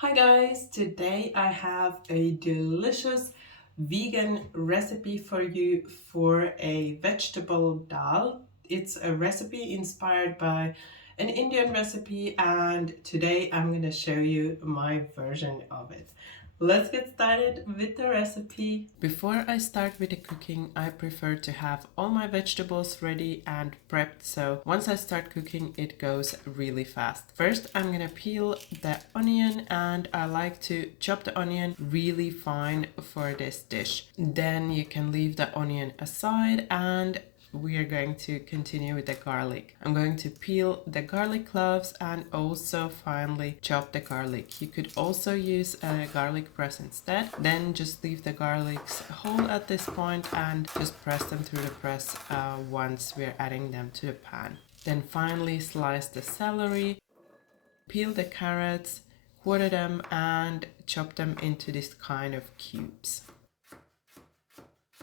Hi guys, today I have a delicious vegan recipe for you for a vegetable dal. It's a recipe inspired by an Indian recipe and today I'm going to show you my version of it. Let's get started with the recipe. Before I start with the cooking, I prefer to have all my vegetables ready and prepped, so once I start cooking it goes really fast. First I'm gonna peel the onion, and I like to chop the onion really fine for this dish. Then you can leave the onion aside and we are going to continue with the garlic. I'm going to peel the garlic cloves and also finely chop the garlic. You could also use a garlic press instead. Then just leave the garlics whole at this point and just press them through the press once we're adding them to the pan. Then finally slice the celery, peel the carrots, quarter them and chop them into this kind of cubes.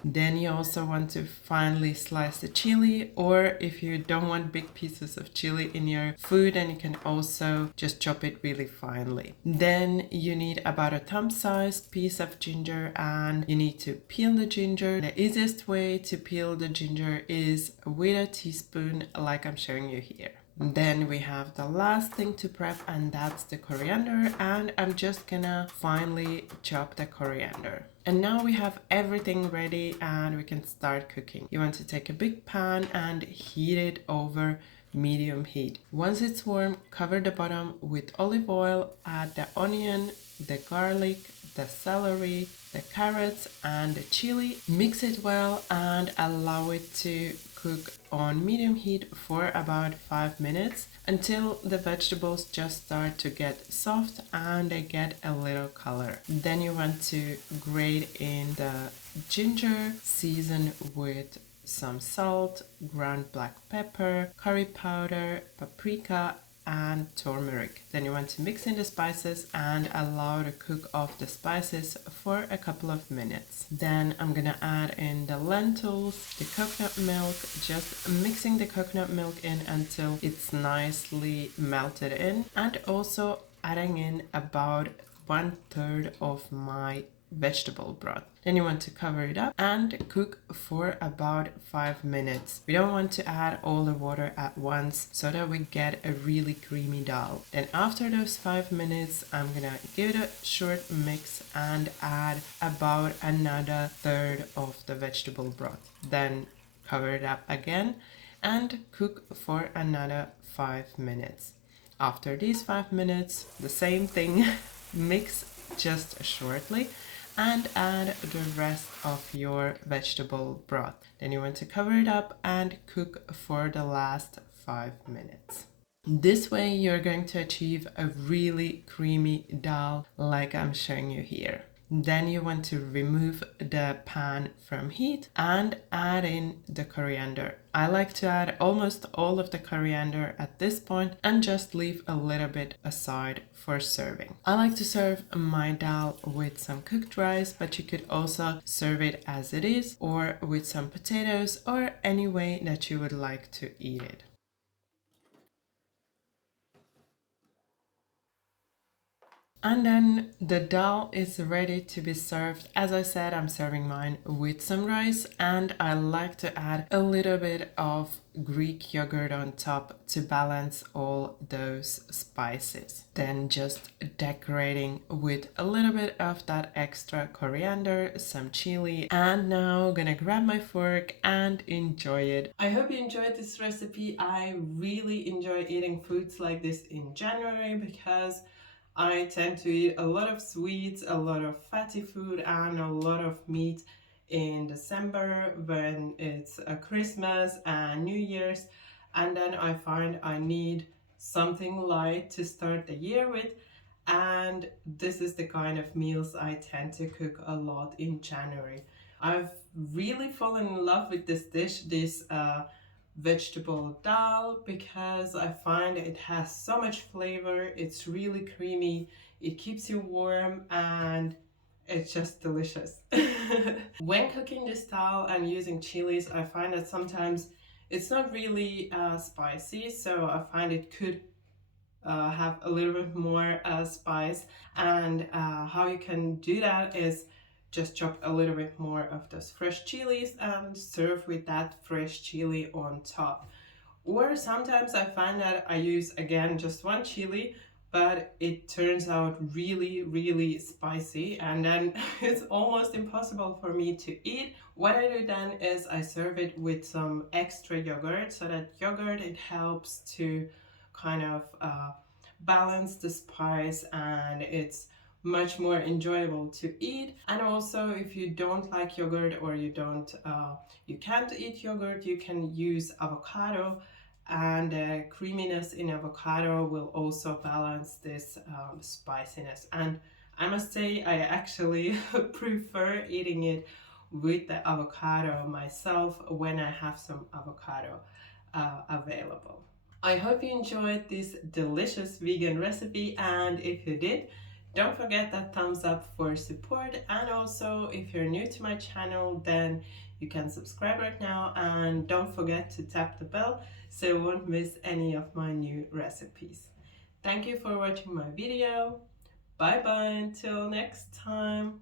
Then you also want to finely slice the chili, or if you don't want big pieces of chili in your food, then you can also just chop it really finely. Then you need about a thumb-sized piece of ginger and you need to peel the ginger. The easiest way to peel the ginger is with a teaspoon like I'm showing you here. Then we have the last thing to prep, and that's the coriander, and I'm just gonna finely chop the coriander. And now we have everything ready and we can start cooking. You want to take a big pan and heat it over medium heat. Once it's warm, cover the bottom with olive oil, add the onion, the garlic, the celery, the carrots and the chili. Mix it well and allow it to cook on medium heat for about 5 minutes until the vegetables just start to get soft and they get a little color. Then you want to grate in the ginger, season with some salt, ground black pepper, curry powder, paprika and turmeric. Then you want to mix in the spices and allow to cook off the spices for a couple of minutes. Then I'm gonna add in the lentils, the coconut milk, just mixing the coconut milk in until it's nicely melted in, and also adding in about 1/3 of my vegetable broth. Then you want to cover it up and cook for about 5 minutes. We don't want to add all the water at once so that we get a really creamy dal. Then after those 5 minutes, I'm gonna give it a short mix and add about another third of the vegetable broth. Then cover it up again and cook for another 5 minutes. After these 5 minutes, the same thing, mix just shortly and add the rest of your vegetable broth. Then you want to cover it up and cook for the last 5 minutes. This way you're going to achieve a really creamy dal like I'm showing you here. Then you want to remove the pan from heat and add in the coriander. I like to add almost all of the coriander at this point and just leave a little bit aside for serving. I like to serve my dal with some cooked rice, but you could also serve it as it is or with some potatoes or any way that you would like to eat it. And then the dal is ready to be served. As I said, I'm serving mine with some rice and I like to add a little bit of Greek yogurt on top to balance all those spices. Then just decorating with a little bit of that extra coriander, some chili, and now gonna grab my fork and enjoy it. I hope you enjoyed this recipe. I really enjoy eating foods like this in January because I tend to eat a lot of sweets, a lot of fatty food, and a lot of meat in December when it's a Christmas and New Year's. And then I find I need something light to start the year with. And this is the kind of meals I tend to cook a lot in January. I've really fallen in love with this dish, this vegetable dal, because I find it has so much flavor. It's really creamy, it keeps you warm, and it's just delicious. When cooking this dal and using chilies, I find that sometimes it's not really spicy, so I find it could have a little bit more spice. And how you can do that is just chop a little bit more of those fresh chilies and serve with that fresh chili on top. Or sometimes I find that I use again just one chili, but it turns out really, really spicy, and then it's almost impossible for me to eat. What I do then is I serve it with some extra yogurt, so that yogurt, it helps to kind of balance the spice, and it's much more enjoyable to eat. And also, if you don't like yogurt, or you can't eat yogurt, you can use avocado, and the creaminess in avocado will also balance this spiciness. And I must say, I actually prefer eating it with the avocado myself when I have some avocado available. I hope you enjoyed this delicious vegan recipe, and if you did, don't forget that thumbs up for support. And also, if you're new to my channel, then you can subscribe right now, and don't forget to tap the bell so you won't miss any of my new recipes. Thank you for watching my video. Bye bye until next time.